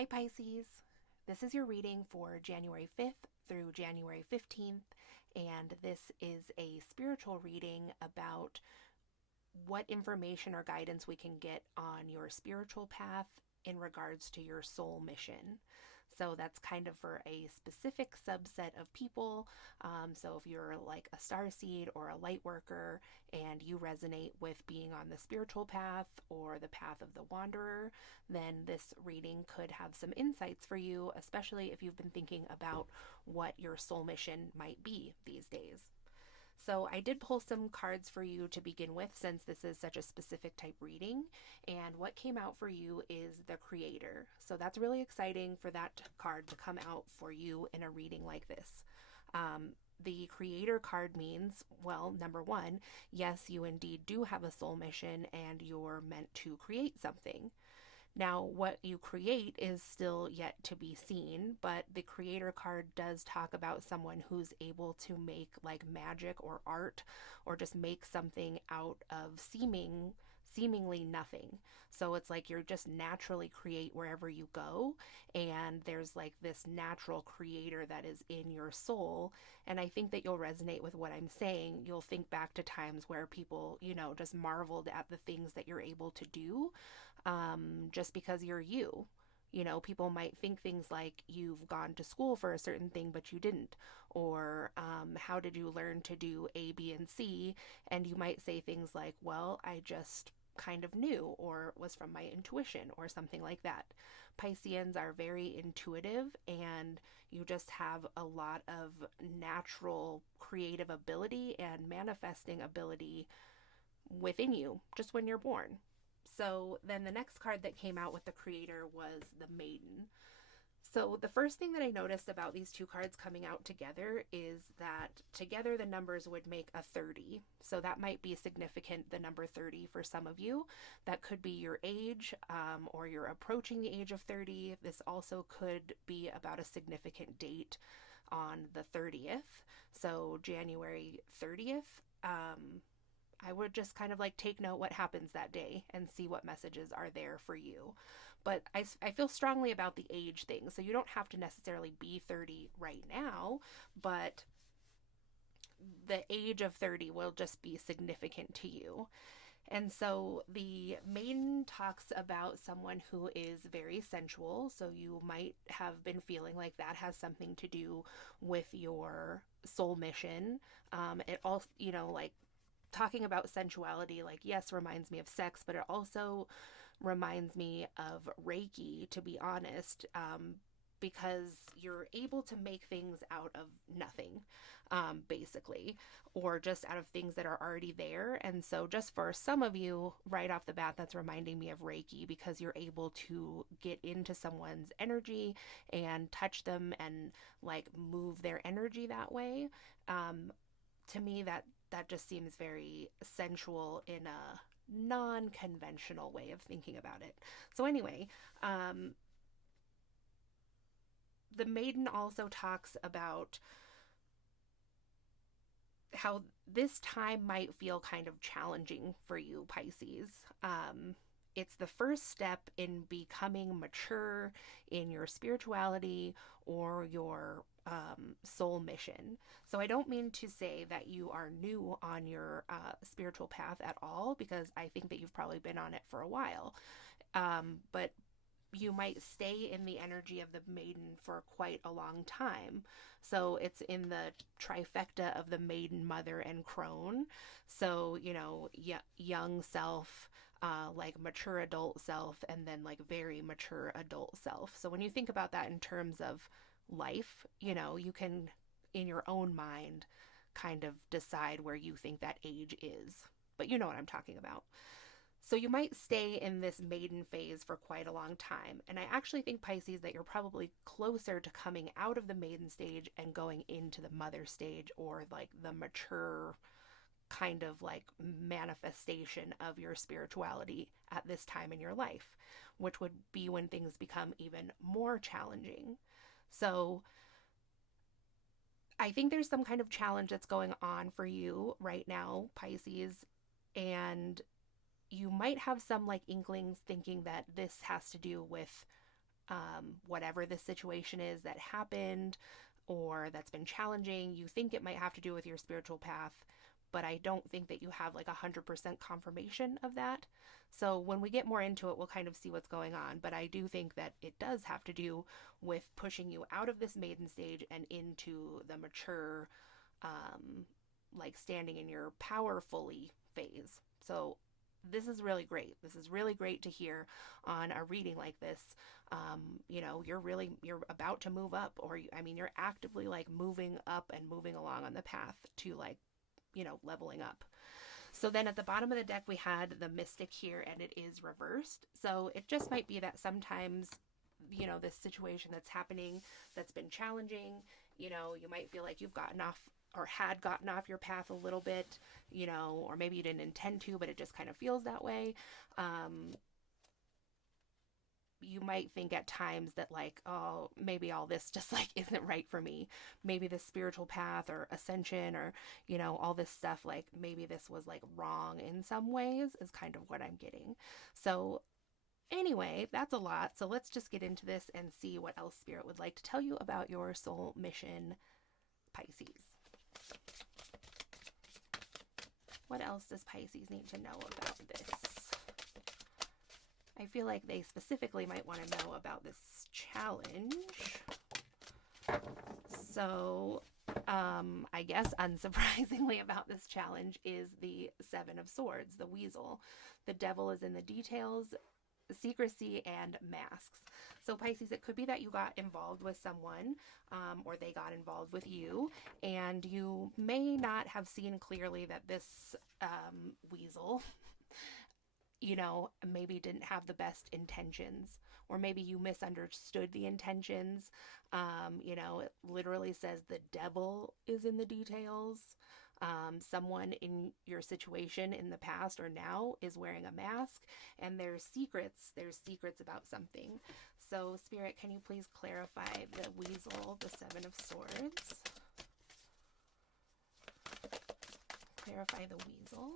Hi Pisces, this is your reading for January 5th through January 15th, and this is a spiritual reading about what information or guidance we can get on your spiritual path in regards to your soul mission. So that's kind of for a specific subset of people. So if you're like a starseed or a light worker and you resonate with being on the spiritual path or the path of the wanderer, then this reading could have some insights for you, especially if you've been thinking about what your soul mission might be these days. So I did pull some cards for you to begin with since this is such a specific type reading. And what came out for you is the Creator. So that's really exciting for that card to come out for you in a reading like this. The Creator card means, well, number one, yes, you indeed do have a soul mission and you're meant to create something. Now, what you create is still yet to be seen, but the Creator card does talk about someone who's able to make like magic or art or just make something out of seemingly nothing. So it's like you're just naturally create wherever you go, and there's like this natural creator that is in your soul. And I think that you'll resonate with what I'm saying. You'll think back to times where people, just marveled at the things that you're able to do, just because you're you. People might think things like you've gone to school for a certain thing, but you didn't. Or how did you learn to do A, B, and C? And you might say things like, well, I just kind of knew, or was from my intuition, or something like that. Pisceans are very intuitive, and you just have a lot of natural creative ability and manifesting ability within you just when you're born. So then the next card that came out with the Creator was the Maiden. So the first thing that I noticed about these two cards coming out together is that together the numbers would make a 30. So that might be significant, the number 30 for some of you. That could be your age, or you're approaching the age of 30. This also could be about a significant date on the 30th. So January 30th. I would just kind of like take note what happens that day and see what messages are there for you. But I feel strongly about the age thing. So you don't have to necessarily be 30 right now, but the age of 30 will just be significant to you. And so the Maiden talks about someone who is very sensual. So you might have been feeling like that has something to do with your soul mission. It also, like, talking about sensuality, like, yes, reminds me of sex, but it also reminds me of Reiki, to be honest, because you're able to make things out of nothing, basically, or just out of things that are already there. And so just for some of you, right off the bat, that's reminding me of Reiki, because you're able to get into someone's energy and touch them and like move their energy that way. To me, that just seems very sensual in a non-conventional way of thinking about it. So anyway, the Maiden also talks about how this time might feel kind of challenging for you, Pisces. It's the first step in becoming mature in your spirituality or your soul mission. So I don't mean to say that you are new on your spiritual path at all, because I think that you've probably been on it for a while. But you might stay in the energy of the Maiden for quite a long time. So it's in the trifecta of the Maiden, Mother, and Crone. So, young self, like mature adult self, and then like very mature adult self. So when you think about that in terms of life, you can, in your own mind, kind of decide where you think that age is. But you know what I'm talking about. So you might stay in this Maiden phase for quite a long time. And I actually think, Pisces, that you're probably closer to coming out of the Maiden stage and going into the Mother stage, or like the mature kind of like manifestation of your spirituality at this time in your life, which would be when things become even more challenging. So I think there's some kind of challenge that's going on for you right now, Pisces, and you might have some like inklings thinking that this has to do with whatever this situation is that happened or that's been challenging. You think it might have to do with your spiritual path, but I don't think that you have like 100% confirmation of that. So when we get more into it, we'll kind of see what's going on. But I do think that it does have to do with pushing you out of this maiden stage and into the mature, like standing in your power fully phase. So this is really great. This is really great to hear on a reading like this. You're about to move up, or you're actively like moving up and moving along on the path to like, leveling up. So then at the bottom of the deck, we had the Mystic here, and it is reversed. So it just might be that sometimes, this situation that's happening that's been challenging, you might feel like you've gotten off or had gotten off your path a little bit, or maybe you didn't intend to, but it just kind of feels that way. You might think at times that like, oh, maybe all this just like isn't right for me. Maybe the spiritual path or ascension or, all this stuff, like maybe this was like wrong in some ways is kind of what I'm getting. So anyway, that's a lot. So let's just get into this and see what else Spirit would like to tell you about your soul mission, Pisces. What else does Pisces need to know about this? I feel like they specifically might want to know about this challenge. So, I guess unsurprisingly about this challenge is the Seven of Swords, the Weasel. The devil is in the details, secrecy, and masks. So Pisces, it could be that you got involved with someone, or they got involved with you, and you may not have seen clearly that this weasel, maybe didn't have the best intentions, or maybe you misunderstood the intentions. It literally says the devil is in the details. Someone in your situation in the past or now is wearing a mask, and there's secrets about something. So Spirit, can you please clarify the weasel, the Seven of Swords? Clarify the weasel.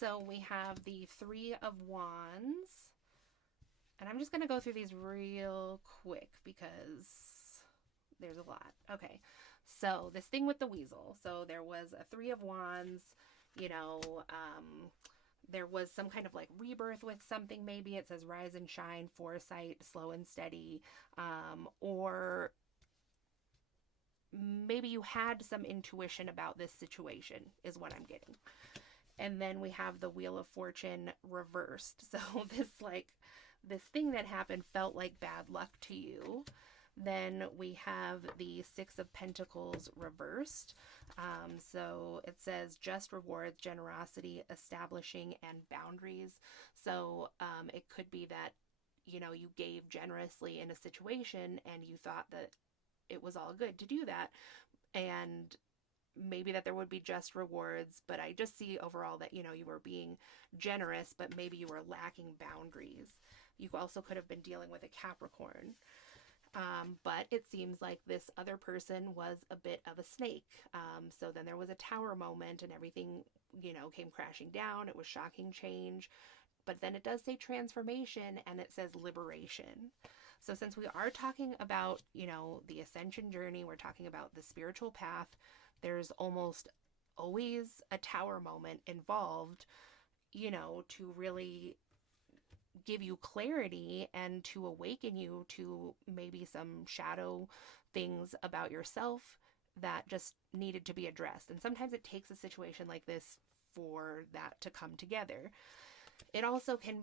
So we have the Three of Wands, and I'm just going to go through these real quick because there's a lot. Okay, so this thing with the weasel. So there was a Three of Wands, there was some kind of like rebirth with something. Maybe it says rise and shine, foresight, slow and steady, or maybe you had some intuition about this situation is what I'm getting. And then we have the Wheel of Fortune reversed. So this thing that happened felt like bad luck to you. Then we have the Six of Pentacles reversed. So it says just rewards, generosity, establishing, and boundaries. So it could be that, you gave generously in a situation and you thought that it was all good to do that. And maybe that there would be just rewards, but I just see overall that, you were being generous, but maybe you were lacking boundaries. You also could have been dealing with a Capricorn. But it seems like this other person was a bit of a snake. So then there was a tower moment and everything, came crashing down. It was shocking change. But then it does say transformation and it says liberation. So since we are talking about, the ascension journey, we're talking about the spiritual path, there's almost always a tower moment involved, to really give you clarity and to awaken you to maybe some shadow things about yourself that just needed to be addressed. And sometimes it takes a situation like this for that to come together. It also can,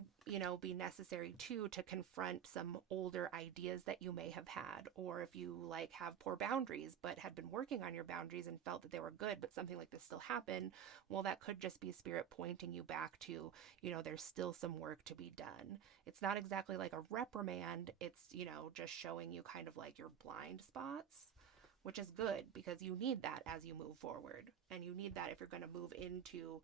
be necessary too to confront some older ideas that you may have had, or if you have poor boundaries but had been working on your boundaries and felt that they were good, but something like this still happened. Well, that could just be Spirit pointing you back to, there's still some work to be done. It's not exactly like a reprimand. It's, just showing you kind of like your blind spots which is good because you need that as you move forward. And you need that if you're going to move into,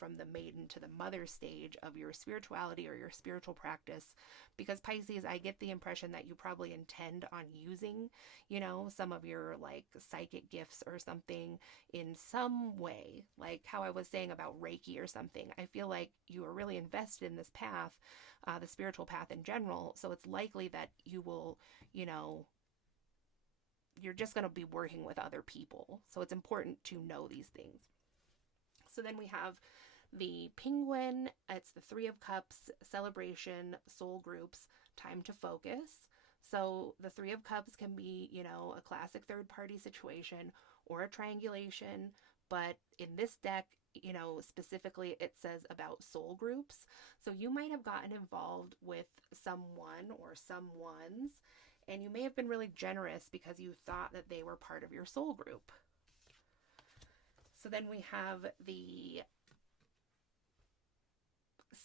from the maiden to the mother stage of your spirituality or your spiritual practice. Because Pisces, I get the impression that you probably intend on using, some of your like psychic gifts or something in some way, like how I was saying about Reiki or something. I feel like you are really invested in this path, the spiritual path in general. So it's likely that you will, you're just going to be working with other people. So it's important to know these things. So then we have the penguin. It's the Three of Cups, celebration, soul groups, time to focus. So the Three of Cups can be, a classic third party situation or a triangulation. But in this deck, specifically it says about soul groups. So you might have gotten involved with someone or someones, and you may have been really generous because you thought that they were part of your soul group. So then we have the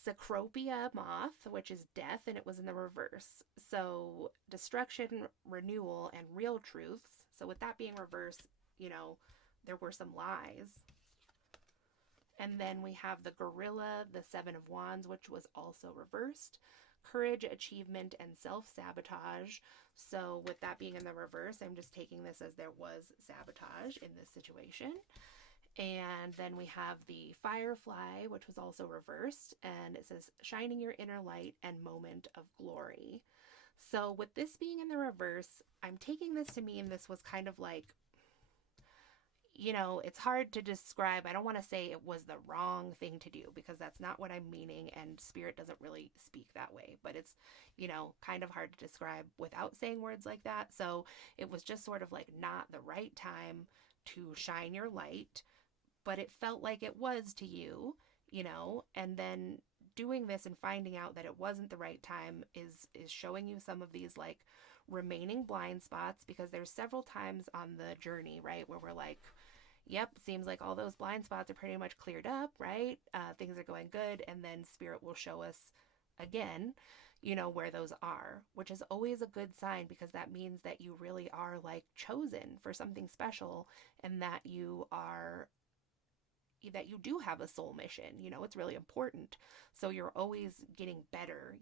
Cecropia moth, which is death, and it was in the reverse. So destruction, renewal, and real truths. So with that being reverse, there were some lies. And then we have the gorilla, the Seven of Wands, which was also reversed. Courage, achievement, and self-sabotage. So with that being in the reverse, I'm just taking this as there was sabotage in this situation. And then we have the firefly, which was also reversed. And it says, shining your inner light and moment of glory. So with this being in the reverse, I'm taking this to mean this was kind of like, it's hard to describe. I don't want to say it was the wrong thing to do because that's not what I'm meaning, and spirit doesn't really speak that way, but it's, kind of hard to describe without saying words like that. So it was just sort of like not the right time to shine your light, but it felt like it was to you, and then doing this and finding out that it wasn't the right time is showing you some of these like remaining blind spots, because there's several times on the journey, right, where we're like, yep, seems like all those blind spots are pretty much cleared up, right? Things are going good. And then spirit will show us again, where those are, which is always a good sign, because that means that you really are like chosen for something special, and that you do have a soul mission. It's really important. So you're always getting better.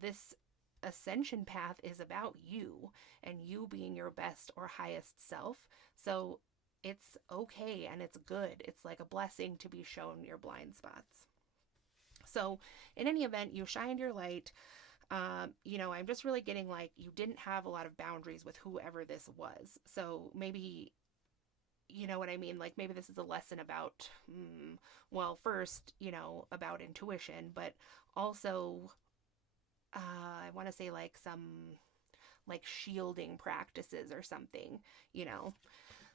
This ascension path is about you and you being your best or highest self. So it's okay and it's good. It's like a blessing to be shown your blind spots. So in any event, you shined your light. I'm just really getting like you didn't have a lot of boundaries with whoever this was. So maybe, you know what I mean? Like maybe this is a lesson about, first, about intuition, but also I want to say like some like shielding practices or something,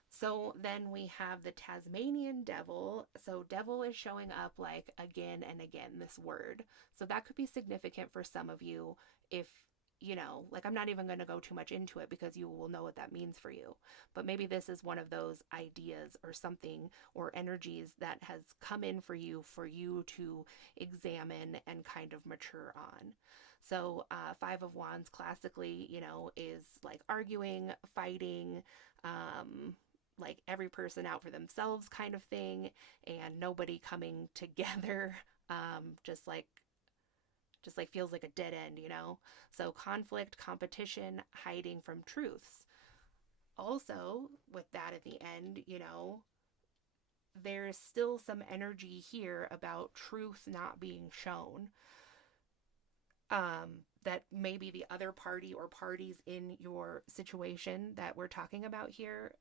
So then we have the Tasmanian devil. So devil is showing up like again and again, this word. So that could be significant for some of you if, like I'm not even going to go too much into it because you will know what that means for you. But maybe this is one of those ideas or something or energies that has come in for you to examine and kind of mature on. So Five of Wands classically, is like arguing, fighting, like every person out for themselves kind of thing, and nobody coming together, just like feels like a dead end, So conflict, competition, hiding from truths. Also, with that at the end, there's still some energy here about truth not being shown. That maybe the other party or parties in your situation that we're talking about here,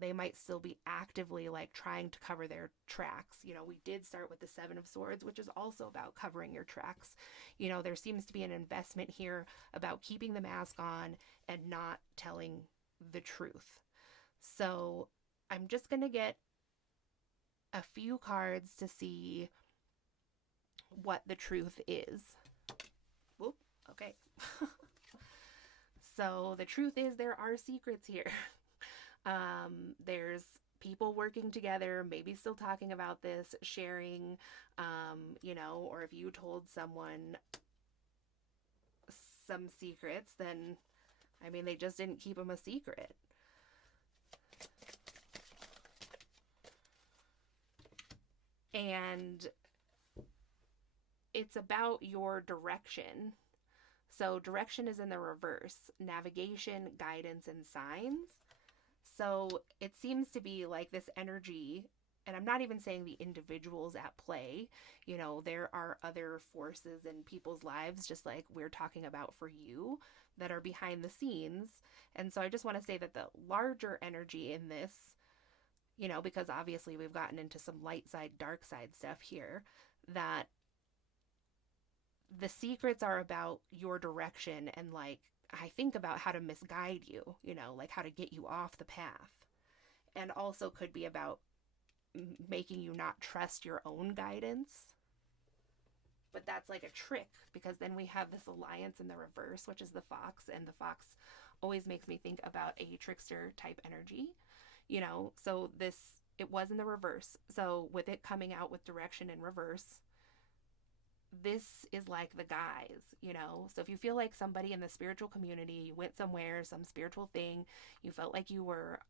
they might still be actively like trying to cover their tracks. We did start with the Seven of Swords, which is also about covering your tracks. There seems to be an investment here about keeping the mask on and not telling the truth. So I'm just going to get a few cards to see what the truth is. Whoop, okay. So the truth is there are secrets here. There's people working together, maybe still talking about this, sharing, or if you told someone some secrets, then I mean, they just didn't keep them a secret. And it's about your direction. So direction is in the reverse: navigation, guidance, and signs. So it seems to be like this energy, and I'm not even saying the individuals at play. You know, there are other forces in people's lives, just like we're talking about for you, that are behind the scenes. And so I just want to say that the larger energy in this, you know, because obviously we've gotten into some light side, dark side stuff here, that the secrets are about your direction and, like, I think about how to misguide you, you know, like how to get you off the path. And also could be about making you not trust your own guidance. But that's like a trick, because then we have this alliance in the reverse, which is the fox, and the fox always makes me think about a trickster type energy, you know. So this, it was in the reverse. So with it coming out with direction in reverse, this is like the guys, you know. So if you feel like somebody in the spiritual community, you went somewhere, some spiritual thing, you felt like you were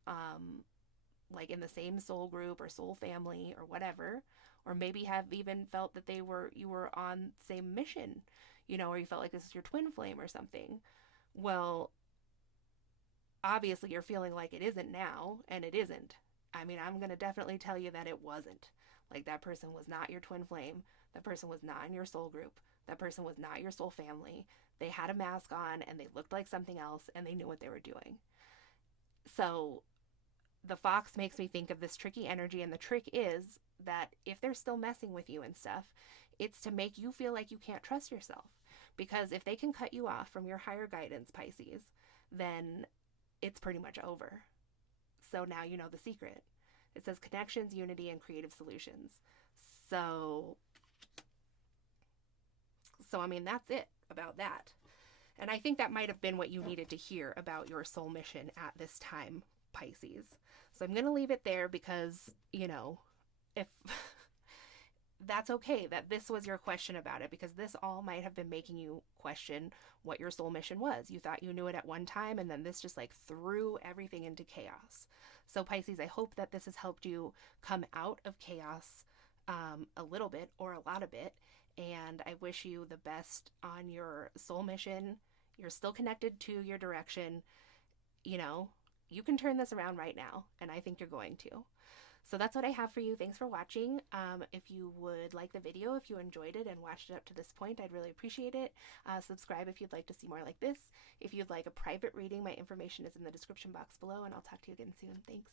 like in the same soul group or soul family or whatever, or maybe have even felt that you were on the same mission, you know, or you felt like this is your twin flame or something. Well, obviously you're feeling like it isn't now, and it isn't. I mean, I'm going to definitely tell you that it wasn't. Like, that person was not your twin flame. That person was not in your soul group. That person was not your soul family. They had a mask on and they looked like something else, and they knew what they were doing. So the fox makes me think of this tricky energy, and the trick is that if they're still messing with you and stuff, it's to make you feel like you can't trust yourself. Because if they can cut you off from your higher guidance, Pisces, then it's pretty much over. So now you know the secret. It says connections, unity, and creative solutions. So I mean, that's it about that. And I think that might have been what you needed to hear about your soul mission at this time, Pisces. So I'm going to leave it there because, you know, if that's okay that this was your question about it, because this all might have been making you question what your soul mission was. You thought you knew it at one time, and then this just like threw everything into chaos. So Pisces, I hope that this has helped you come out of chaos a little bit or a lot of it. And I wish you the best on your soul mission. You're still connected to your direction. You know, you can turn this around right now, and I think you're going to. So that's what I have for you. Thanks for watching. If you would like the video, if you enjoyed it and watched it up to this point, I'd really appreciate it. Subscribe if you'd like to see more like this. If you'd like a private reading, my information is in the description box below, and I'll talk to you again soon. Thanks.